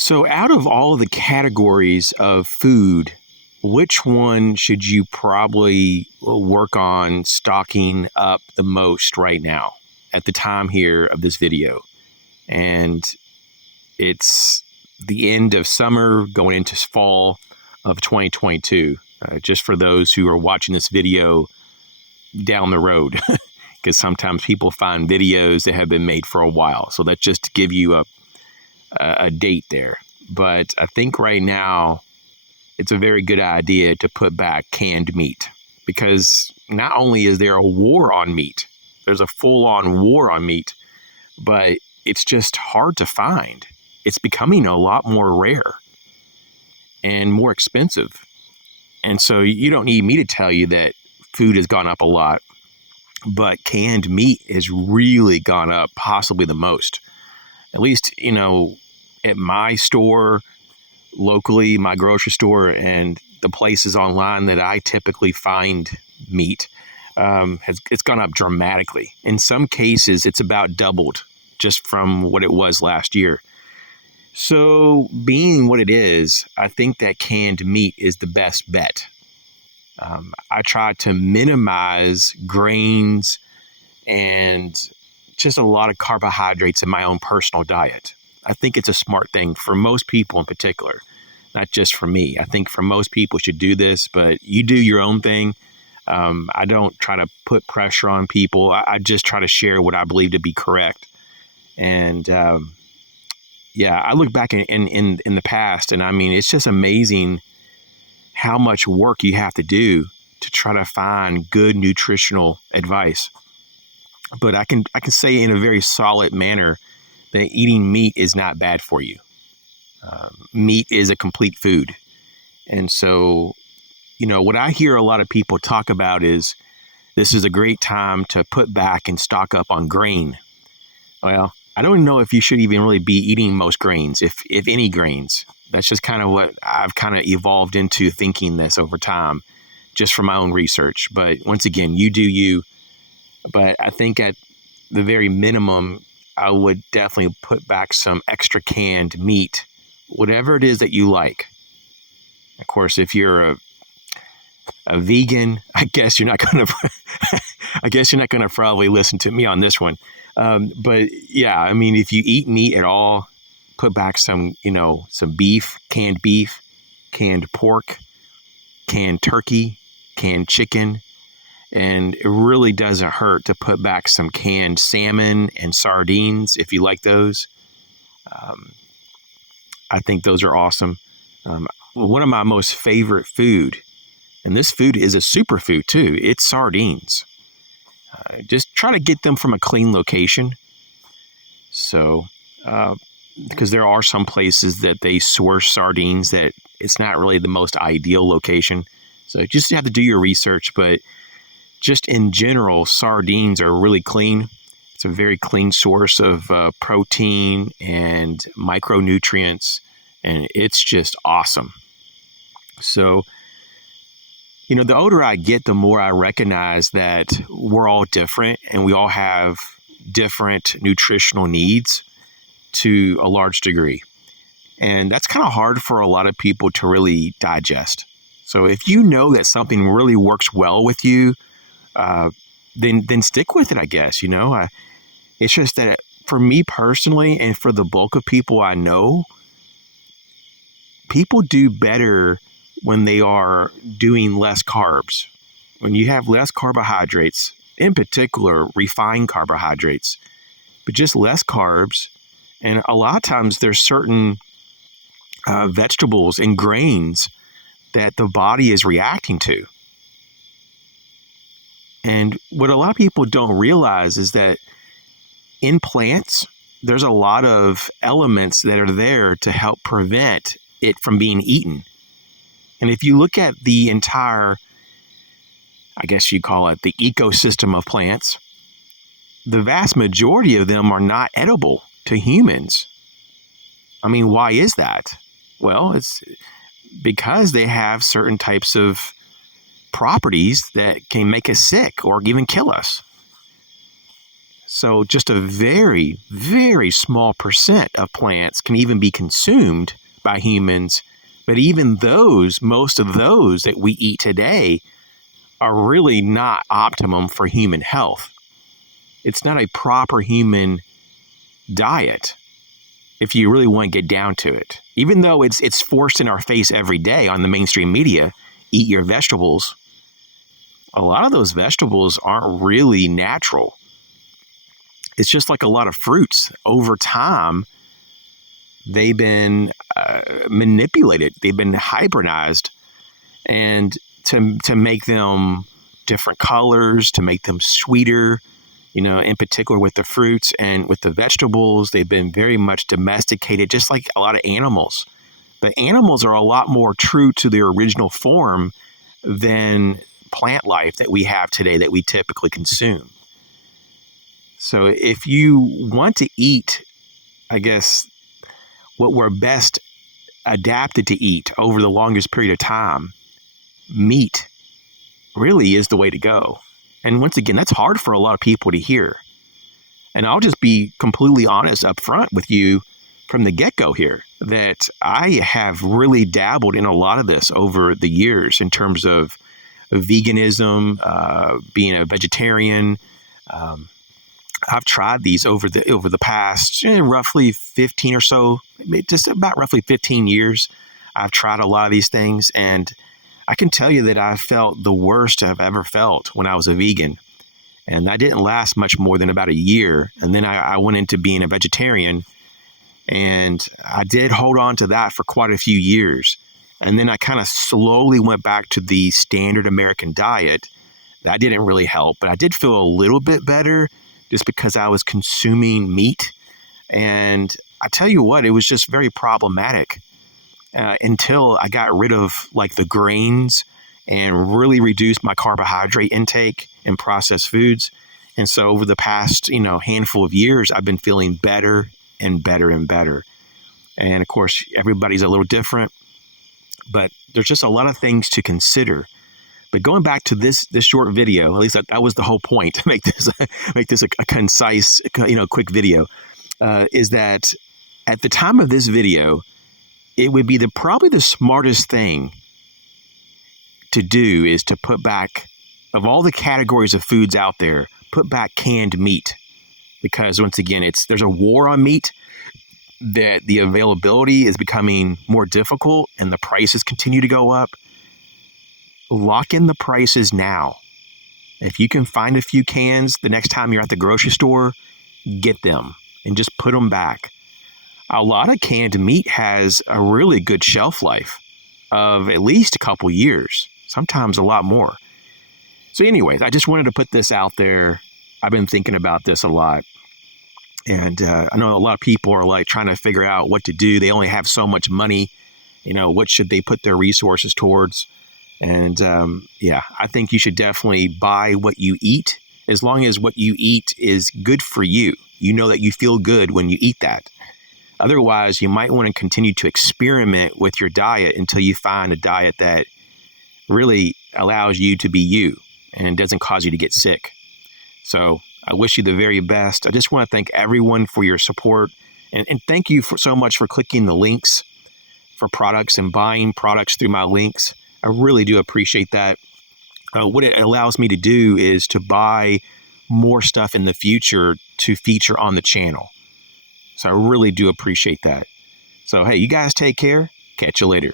So out of all of the categories of food, which one should you probably work on stocking up the most right now at the time here of this video? And it's the end of summer going into fall of 2022. Just for those who are watching this video down the road, because sometimes people find videos that have been made for a while. So that's just to give you a date there. But I think right now it's a very good idea to put back canned meat, because not only is there a war on meat, there's a full-on war on meat, but it's just hard to find. It's becoming a lot more rare and more expensive. And so you don't need me to tell you that food has gone up a lot, but canned meat has really gone up, possibly the most. At least, at my store locally, my grocery store, and the places online that I typically find meat, it's gone up dramatically. In some cases, it's about doubled just from what it was last year. So being what it is, I think that canned meat is the best bet. I try to minimize grains and just a lot of carbohydrates in my own personal diet. I think it's a smart thing for most people in particular, not just for me. I think for most people should do this, but you do your own thing. I don't try to put pressure on people. I just try to share what I believe to be correct. And I look back in the past, and I mean, it's just amazing how much work you have to do to try to find good nutritional advice. But I can say in a very solid manner that eating meat is not bad for you. Meat is a complete food. And so, what I hear a lot of people talk about is this is a great time to put back and stock up on grain. Well, I don't know if you should even really be eating most grains, if any grains. That's just kind of what I've kind of evolved into thinking this over time, just from my own research. But once again, you do you. But I think at the very minimum, I would definitely put back some extra canned meat, whatever it is that you like. Of course, if you're a vegan, I guess you're not going to probably listen to me on this one. But yeah, I mean, if you eat meat at all, put back some beef, canned pork, canned turkey, canned chicken. And it really doesn't hurt to put back some canned salmon and sardines if you like those. I think those are awesome. One of my most favorite food, and this food is a superfood too, it's sardines. Just try to get them from a clean location. So, because there are some places that they source sardines that it's not really the most ideal location. So just have to do your research, but just in general, sardines are really clean. It's a very clean source of protein and micronutrients, and it's just awesome. So, the older I get, the more I recognize that we're all different and we all have different nutritional needs to a large degree. And that's kind of hard for a lot of people to really digest. So if you know that something really works well with you, then stick with it, I guess. It's just that for me personally, and for the bulk of people I know, people do better when they are doing less carbs. When you have less carbohydrates, in particular refined carbohydrates, but just less carbs. And a lot of times there's certain vegetables and grains that the body is reacting to. And what a lot of people don't realize is that in plants, there's a lot of elements that are there to help prevent it from being eaten. And if you look at the entire, I guess you call it the ecosystem of plants, the vast majority of them are not edible to humans. I mean, why is that? Well, it's because they have certain types of properties that can make us sick or even kill us. So just a very, very small percent of plants can even be consumed by humans. But even those, most of those that we eat today are really not optimum for human health. It's not a proper human diet if you really want to get down to it. Even though it's forced in our face every day on the mainstream media, eat your vegetables. A lot of those vegetables aren't really natural. It's just like a lot of fruits. Over time, they've been manipulated. They've been hybridized, and to make them different colors, to make them sweeter, in particular with the fruits and with the vegetables, they've been very much domesticated, just like a lot of animals. But animals are a lot more true to their original form than plant life that we have today that we typically consume. So if you want to eat, I guess, what we're best adapted to eat over the longest period of time, meat really is the way to go. And once again, that's hard for a lot of people to hear. And I'll just be completely honest up front with you from the get-go here that I have really dabbled in a lot of this over the years in terms of veganism, being a vegetarian. I've tried these over the past roughly 15 or so, just about roughly 15 years. I've tried a lot of these things, and I can tell you that I felt the worst I've ever felt when I was a vegan. And that didn't last much more than about a year. And then I went into being a vegetarian, and I did hold on to that for quite a few years. And then I kind of slowly went back to the standard American diet. That didn't really help, but I did feel a little bit better just because I was consuming meat. And I tell you what, it was just very problematic until I got rid of like the grains and really reduced my carbohydrate intake and processed foods. And so over the past, handful of years, I've been feeling better and better and better. And of course, everybody's a little different, but there's just a lot of things to consider. But going back to this short video, at least that was the whole point, to make this a concise, quick video, is that at the time of this video, it would be probably the smartest thing to do is to put back, of all the categories of foods out there, put back canned meat. Because once again, there's a war on meat, that the availability is becoming more difficult and the prices continue to go up. Lock in the prices now. If you can find a few cans the next time you're at the grocery store, get them and just put them back. A lot of canned meat has a really good shelf life of at least a couple years, sometimes a lot more. So anyways, I just wanted to put this out there. I've been thinking about this a lot. And I know a lot of people are like trying to figure out what to do. They only have so much money. What should they put their resources towards? And I think you should definitely buy what you eat, as long as what you eat is good for you. You know that you feel good when you eat that. Otherwise, you might want to continue to experiment with your diet until you find a diet that really allows you to be you and doesn't cause you to get sick. So I wish you the very best. I just want to thank everyone for your support, and thank you so much for clicking the links for products and buying products through my links. I really do appreciate that. What it allows me to do is to buy more stuff in the future to feature on the channel. So I really do appreciate that. So, hey, you guys take care. Catch you later.